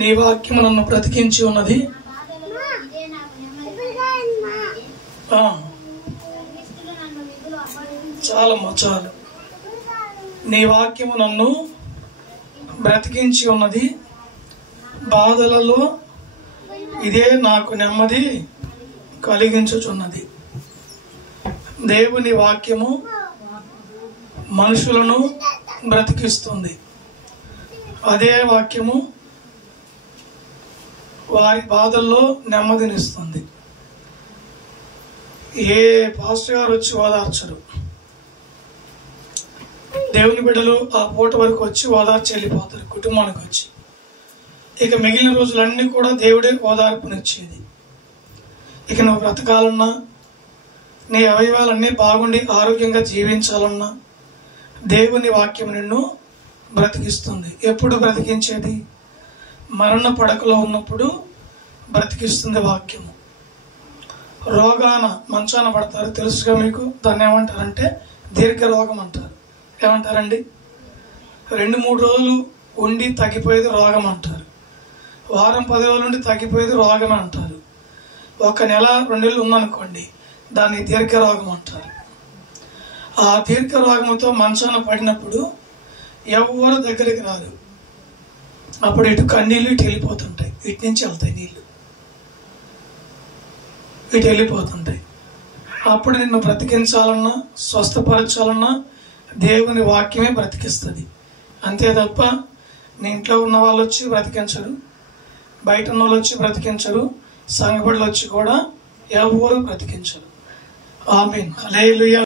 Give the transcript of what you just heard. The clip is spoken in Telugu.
నీ వాక్యము నన్ను బ్రతికించి ఉన్నది. చాలమ్మా చాలు. నీ వాక్యము నన్ను బ్రతికించి ఉన్నది, బాధలలో ఇదే నాకు నెమ్మది కలిగించుచున్నది. దేవుని వాక్యము మనుషులను బ్రతికిస్తుంది. అదే వాక్యము వారి బాధల్లో నెమ్మదినిస్తుంది. ఏ పాస్టర్ గారు వచ్చి ఓదార్చరు. దేవుని బిడ్డలు ఆ పూట వరకు వచ్చి ఓదార్చి వెళ్ళిపోతారు కుటుంబానికి వచ్చి. ఇక మిగిలిన రోజులన్నీ కూడా దేవుడే ఓదార్పునిచ్చేది. ఇక నువ్వు బ్రతకాలన్నా, నీ అవయవాలన్నీ బాగుండి ఆరోగ్యంగా జీవించాలన్నా దేవుని వాక్యం నిన్ను బ్రతికిస్తుంది. ఎప్పుడు బ్రతికించేది? మరణ పడకలో ఉన్నప్పుడు బ్రతికిస్తుంది వాక్యము. రోగాన మంచాన పడతారు, తెలుసుగా మీకు. దాన్ని ఏమంటారంటే దీర్ఘ రోగం అంటారు. ఏమంటారండి? 2-3 రోజులు ఉండి తగ్గిపోయేది రోగం అంటారు. వారం 10 రోజులు ఉండి తగ్గిపోయేది రోగం అంటారు. 1 నెల 2 నెలలు ఉందనుకోండి, దాన్ని దీర్ఘ రోగం అంటారు. ఆ దీర్ఘ రోగంతో మంచాన పడినప్పుడు ఎవరు దగ్గరికి రారు. అప్పుడు ఇటు కన్నీళ్ళు ఇటు వెళ్ళిపోతుంటాయి, ఇటు నుంచి వెళ్తాయి నీళ్ళు, ఇటు వెళ్ళిపోతుంటాయి. అప్పుడు నిన్ను బ్రతికించాలన్నా, స్వస్థపరచాలన్నా దేవుని వాక్యమే బ్రతికిస్తుంది. అంతే తప్ప నీ ఇంట్లో ఉన్న వాళ్ళు వచ్చి బ్రతికించరు, బయట ఉన్న వాళ్ళు వచ్చి బ్రతికించరు, సంఘబడులు వచ్చి కూడా ఎవరు బ్రతికించరు. ఆమేన్. హల్లెలూయా.